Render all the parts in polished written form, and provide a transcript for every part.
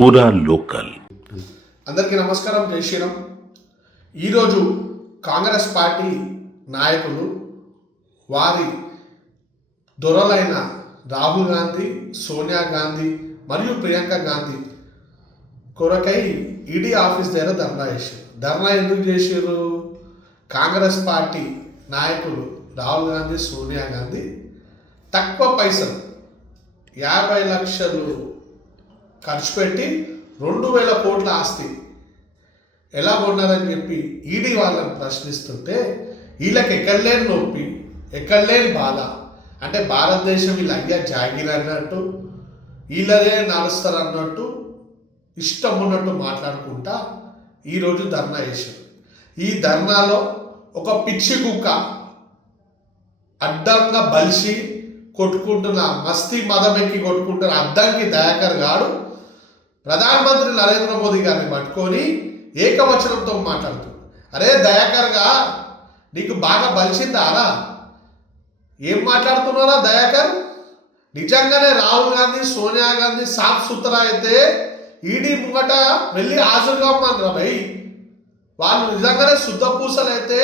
పూరా లోకల్. అందరికీ నమస్కారం, జై శ్రీరామ్. ఈరోజు కాంగ్రెస్ పార్టీ నాయకులు వారి దొరలైన రాహుల్ గాంధీ, సోనియా గాంధీ మరియు ప్రియాంక గాంధీ కొరకై ఈడీ ఆఫీస్ దగ్గర ధర్నా చేశారు. ధర్నా ఎందుకు చేశారు? కాంగ్రెస్ పార్టీ నాయకులు రాహుల్ గాంధీ, సోనియా గాంధీ తక్కువ పైసలు 50 లక్షలు ఖర్చు పెట్టి 2000 కోట్ల ఆస్తి ఎలా కొన్నారని చెప్పి ఈడీ వాళ్ళని ప్రశ్నిస్తుంటే వీళ్ళకి ఎక్కడలేని నొప్పి, ఎక్కడలేని బాధ. అంటే భారతదేశం వీళ్ళు అయ్యా జాగిర్ అన్నట్టు, వీళ్ళదే నడుస్తారు అన్నట్టు ఇష్టం ఉన్నట్టు మాట్లాడుకుంటా ఈరోజు ధర్నా చేశారు. ఈ ధర్నాలో ఒక పిచ్చి కుక్క అడ్డంగా బలిసి కొట్టుకుంటున్న, మస్తీ మదమెక్కి కొట్టుకుంటున్న అద్దంకి దయాకర్ గారు ప్రధానమంత్రి నరేంద్ర మోదీ గారిని పట్టుకొని ఏకవచనంతో మాట్లాడుతూ, అరే దయాకర్గా నీకు బాగా బలిసిందారా? ఏం మాట్లాడుతున్నారా దయాకర్? నిజంగానే రాహుల్ గాంధీ, సోనియా గాంధీ సాఫ్ సుతరా అయితే ఈడీ ముంగట వెళ్ళి హాజరుగా ఉమ్మన్నారు భయ్. వాళ్ళు నిజంగానే శుద్ధ పూసలు అయితే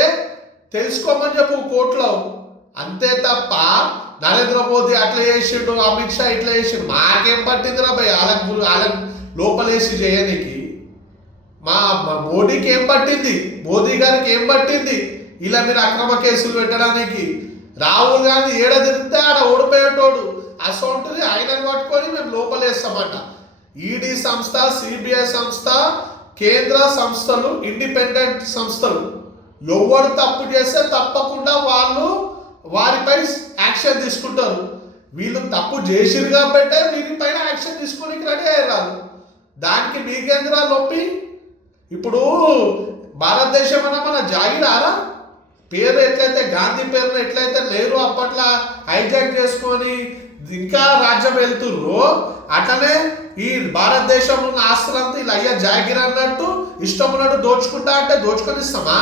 తెలుసుకోమని చెప్పు కోర్టులో. అంతే తప్ప నరేంద్ర మోదీ అట్లా చేసిండు, అమిత్ షా ఇట్లా చేసిండు, మాకేం పట్టిందిరా భయ్ వాళ్ళకి లోపలేసి చేయనికి? మా మోడీకి ఏం పట్టింది? మోదీ గారికి ఏం పట్టింది ఇలా మీరు అక్రమ కేసులు పెట్టడానికి? రాహుల్ గాంధీ ఏడ తిరిగితే ఆడ ఓడిపోయేటోడు. అసొంటిది ఆయనను పట్టుకొని మేము లోపలేస్తామట. ఈడీ సంస్థ, సిబిఐ సంస్థ, కేంద్ర సంస్థలు, ఇండిపెండెంట్ సంస్థలు ఎవరు తప్పు చేస్తే తప్పకుండా వాళ్ళు వారిపై యాక్షన్ తీసుకుంటారు. వీళ్ళు తప్పు చేసిరు కాబట్టి వీరిపైన యాక్షన్ తీసుకోనికి రెడీ అయ్యారు. దానికి మీకేంద్రా నొప్పి? ఇప్పుడు భారతదేశం అన్న మన జాగిరారా? పేరు ఎట్లయితే గాంధీ పేరును ఎట్లయితే లేరు అప్పట్లో హైజాక్ చేసుకొని ఇంకా రాజ్యం వెళ్తుర్రు, అట్లనే ఈ భారతదేశంలో ఉన్న ఆస్తులంతా ఇలా అయ్యా జాగిర్ అన్నట్టు ఇష్టం ఉన్నట్టు దోచుకుంటా అంటే దోచుకొని ఇస్తామా?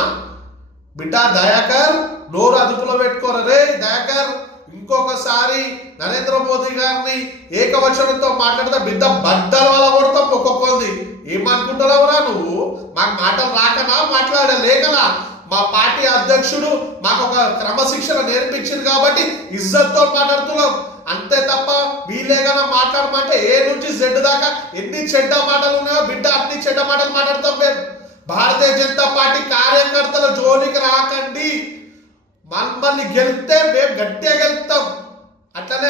బిడ్డ దయాకర్, నోరు అదుపులో పెట్టుకోరా రే దయాకర్. ఇంకొకసారి నరేంద్ర మోదీ గారిని ఏకవచనంతో మాట్లాడితే బిడ్డ బద్దల వల్ల కొడతాం ఒక్కొక్కది. ఏమనుకుంటున్నావురా నువ్వు? మాకు మాటలు రాకనా, మాట్లాడలేకనా? మా పార్టీ అధ్యక్షుడు మాకు ఒక క్రమశిక్షణ నేర్పించింది కాబట్టి ఇజ్జత్తో మాట్లాడుతున్నాం. అంతే తప్ప వీళ్ళేగా మాట్లాడమంటే ఏ నుంచి జెడ్ దాకా ఎన్ని చెడ్డ మాటలు ఉన్నాయో బిడ్డ అన్ని చెడ్డ మాటలు మాట్లాడతాం మేము. భారతీయ జనతా పార్టీ కార్యకర్తల జోలికి రాకండి. మమ్మల్ని గెలిస్తే మేము గట్టిగా గెలుస్తాం. అట్లనే